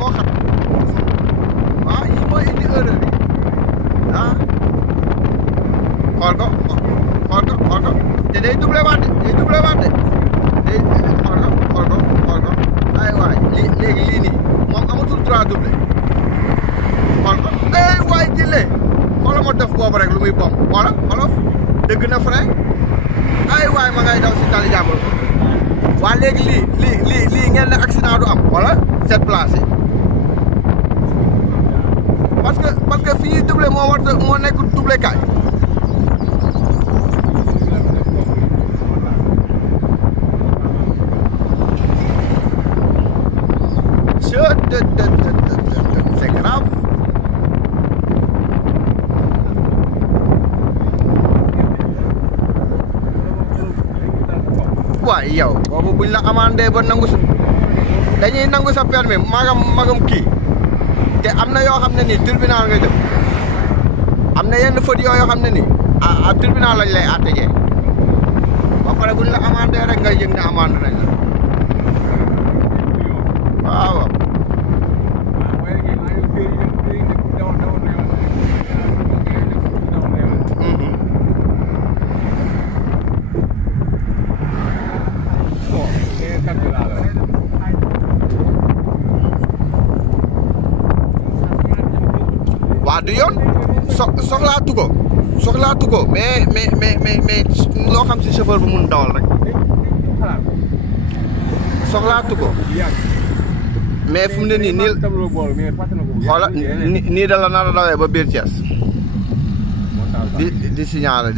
moo xam ah yi mooy indi erreur yi ah xool ko te day doublé waat de day xool ko ay waay léegi lii nii moom amatul droit doublé xool ko ay waay jëlee xoolal ma def boobu rek lu muy bomb xoolal dëgg na frein ay waay ma ngay daw si tali jàmbur waa léegi lii ngeen ne accident du am wala cette place yi parce que fii doublé moo nekk doublé kaay c'est grave waaye yow boobu buñ la amandé ba nangu sa dañuy nangu sa permis magam kii te am na yoo xam ne nii tribunal nga jëm am na yenn fautes yoo xam ne nii à tribunal lañ lay àttegee ba pare buñ la amandé rek nga yëg ne amande nañ la waaw. waa du yoon soxlaatu ko mais loo xam si chauffeur bu mun dawal rek soxlaatu ko mais fu mu ne nii xoola nii da la nar a dawee ba biir Thiès di signaler